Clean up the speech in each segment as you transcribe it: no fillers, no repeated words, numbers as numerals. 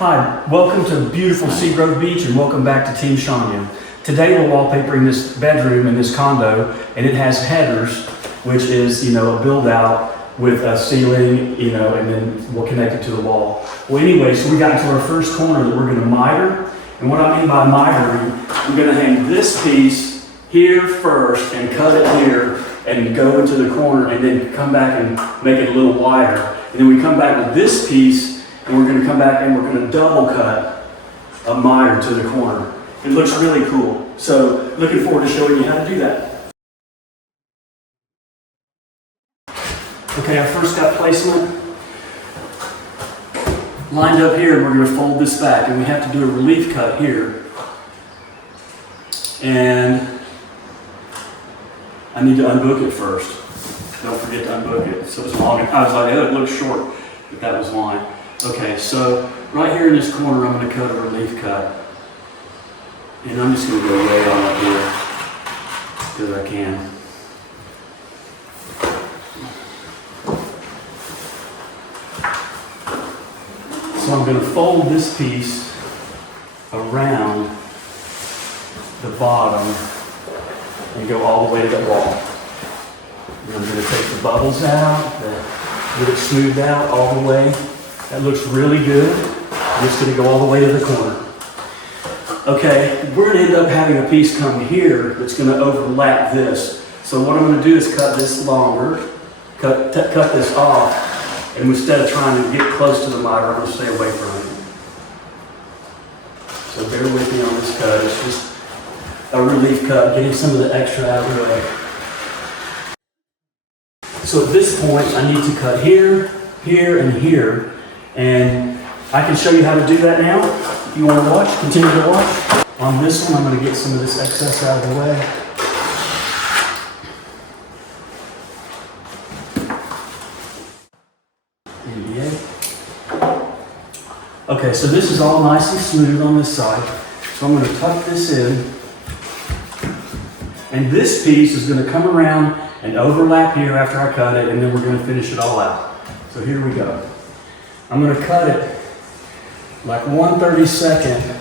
Hi, welcome to beautiful Seagrove Beach and welcome back to Team Shawnya. Today we're wallpapering this bedroom in this condo, and it has headers, which is, a build out with a ceiling, and then we'll connect it to the wall. Well, anyway, so we got to our first corner that we're going to miter. And what I mean by mitering, I'm going to hang this piece here first and cut it here and go into the corner and then come back and make it a little wider. And then we come back with this piece and we're going to come back and we're going to double cut a miter to the corner. It looks really cool. So looking forward to showing you how to do that. Okay, our first cut placement lined up here, and we're going to fold this back, and we have to do a relief cut here. And I need to unbook it first. Don't forget to unbook it. So it's long. I was like, oh, it looks short, but that was why. Okay, so right here in this corner, I'm going to cut a relief cut. And I'm just going to go way on up here because I can. So I'm going to fold this piece around the bottom and go all the way to the wall. And I'm going to take the bubbles out, get it smoothed out all the way. That looks really good. I'm just going to go all the way to the corner. Okay, we're going to end up having a piece come here that's going to overlap this. So what I'm going to do is cut this longer, cut this off, and instead of trying to get close to the miter, I'm going to stay away from it. So bear with me on this cut. It's just a relief cut, getting some of the extra out of the way. So at this point, I need to cut here, here, and here. And I can show you how to do that now. If you want to watch, continue to watch. On this one, I'm going to get some of this excess out of the way. Okay, so this is all nice and smooth on this side. So I'm going to tuck this in. And this piece is going to come around and overlap here after I cut it, and then we're going to finish it all out. So here we go. I'm going to cut it like 1/32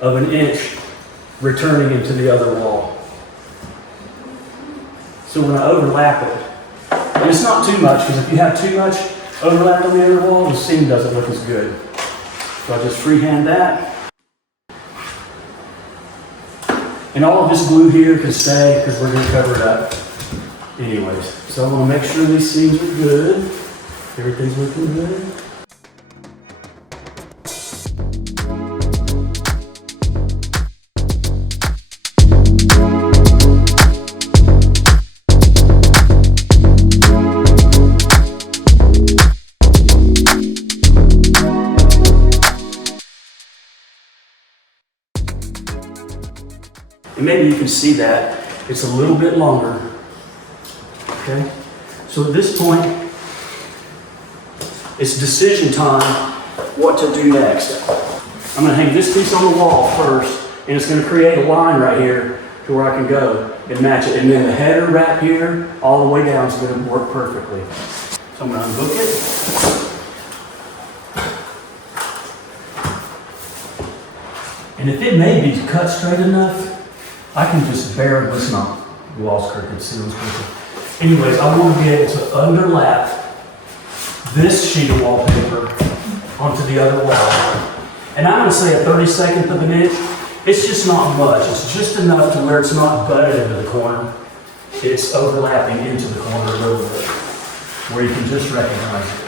of an inch, returning into the other wall. So when I overlap it, and it's not too much, because if you have too much overlap on the other wall, the seam doesn't look as good. So I just freehand that. And all of this glue here can stay because we're going to cover it up anyways. So I want to make sure these seams are good. Everything's looking good. And maybe you can see that it's a little bit longer. Okay? So at this point, it's decision time what to do next. I'm going to hang this piece on the wall first, and it's going to create a line right here to where I can go and match it. And then the header wrap here all the way down is going to work perfectly. So I'm going to unhook it. And if it may be cut straight enough, I can just bear it. Listen up. The wall's crooked, ceiling's crooked. Anyways, I want to be able to underlap this sheet of wallpaper onto the other wall. And I'm going to say a 32nd of an inch. It's just not much. It's just enough to where it's not butted into the corner. It's overlapping into the corner a little bit, where you can just recognize it.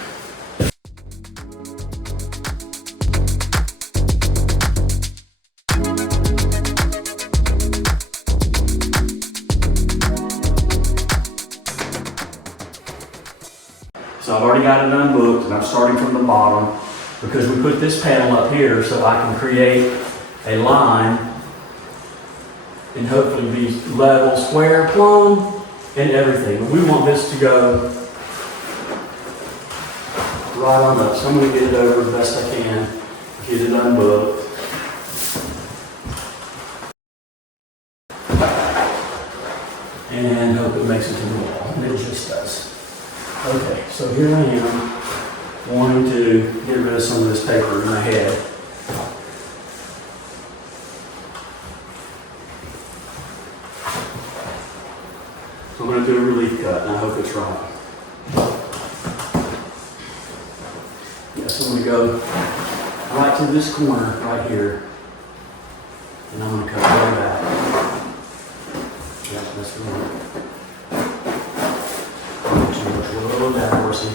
So I've already got it unbooked, and I'm starting from the bottom because we put this panel up here so I can create a line and hopefully be level, square, plumb, and everything. But we want this to go right on up. So I'm going to get it over the best I can, get it unbooked. And hope it makes it to the wall. And it just does. Okay, so here I am wanting to get rid of some of this paper in my head. So I'm going to do a relief cut, and I hope it's right. Yes, I'm going to go right to this corner right here, and I'm going to cut right back. Yeah, that's the one. Whoa, down, horsey.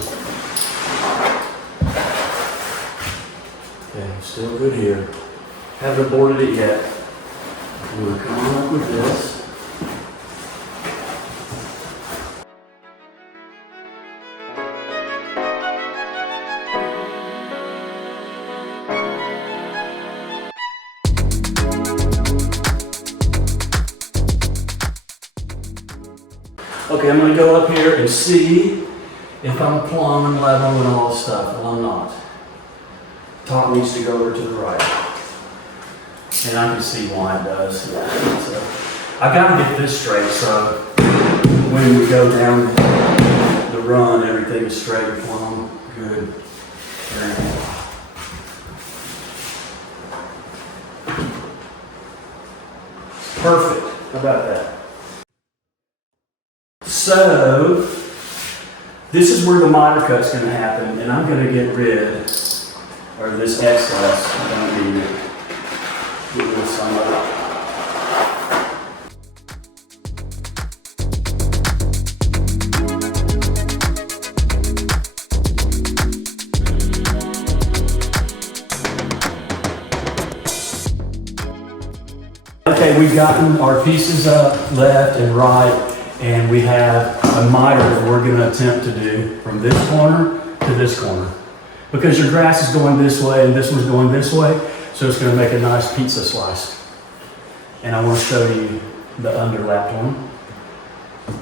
Okay, still good here. Haven't boarded it yet. I'm going to come on up with this. Okay, I'm going to go up here and see if I'm plumb and level and all this stuff. Well, I'm not. Top needs to go over to the right. And I can see why it does. Yeah. So, I got to get this straight so when we go down the run, everything is straight and plumb. Good. Perfect. How about that? So, this is where the miter cut's going to happen, and I'm going to get rid of this excess. I don't need it. Get rid of some of it. Okay, we've gotten our pieces up, left and right, and we have a miter that we're going to attempt to do from this corner to this corner. Because your grass is going this way and this one's going this way, so it's going to make a nice pizza slice. And I want to show you the underlapped one.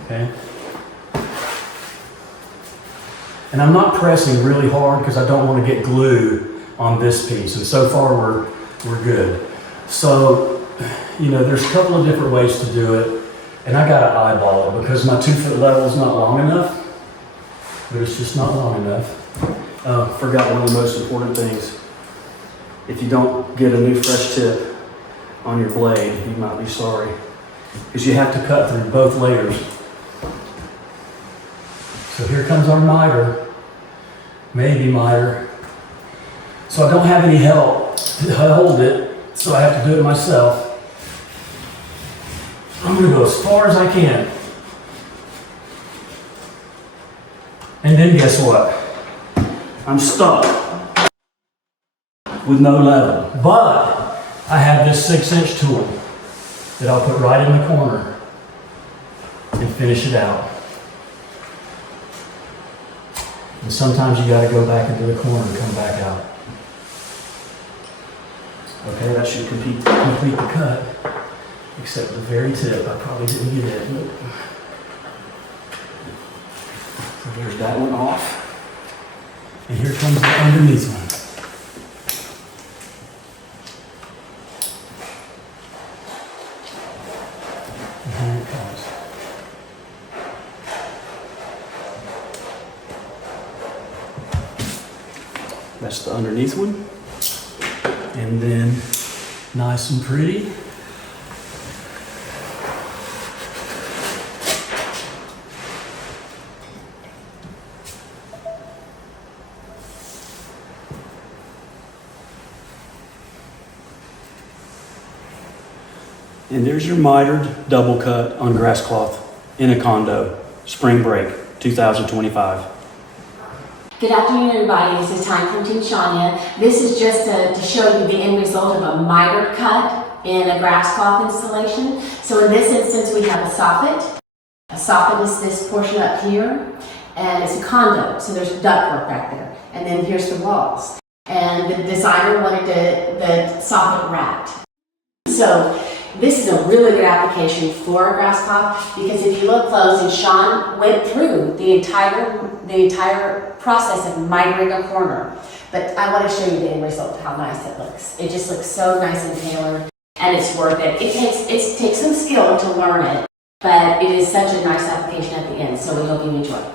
Okay. And I'm not pressing really hard because I don't want to get glue on this piece. And so far we're good. So, you know, there's a couple of different ways to do it. And I gotta eyeball it because my 2 foot level is not long enough. But it's just not long enough. Forgot one of the most important things. If you don't get a new fresh tip on your blade, you might be sorry. Because you have to cut through both layers. So here comes our miter. Maybe miter. So I don't have any help to hold it, so I have to do it myself. I'm going to go as far as I can. And then guess what? I'm stuck with no level. But I have this 6-inch tool that I'll put right in the corner and finish it out. And sometimes you got to go back into the corner and come back out. Okay, that should complete the cut. Except the very tip, I probably didn't get it. So there's that one off. And here comes the underneath one. And here it comes. That's the underneath one. And then, nice and pretty. And there's your mitered double cut on grasscloth in a condo, spring break 2025. Good afternoon, everybody. This is Time from Team Shawnya. This is just to show you the end result of a mitered cut in a grasscloth installation. So in this instance, we have a soffit. A soffit is this portion up here, and it's a condo, so there's ductwork back there. And then here's the walls. And the designer wanted the soffit wrapped. So this is a really good application for a grasscloth because if you look close, and Sean went through the entire process of mitering a corner. But I want to show you the end result, how nice it looks. It just looks so nice and tailored, and it's worth it. It takes some skill to learn it, but it is such a nice application at the end, so we hope you enjoy it.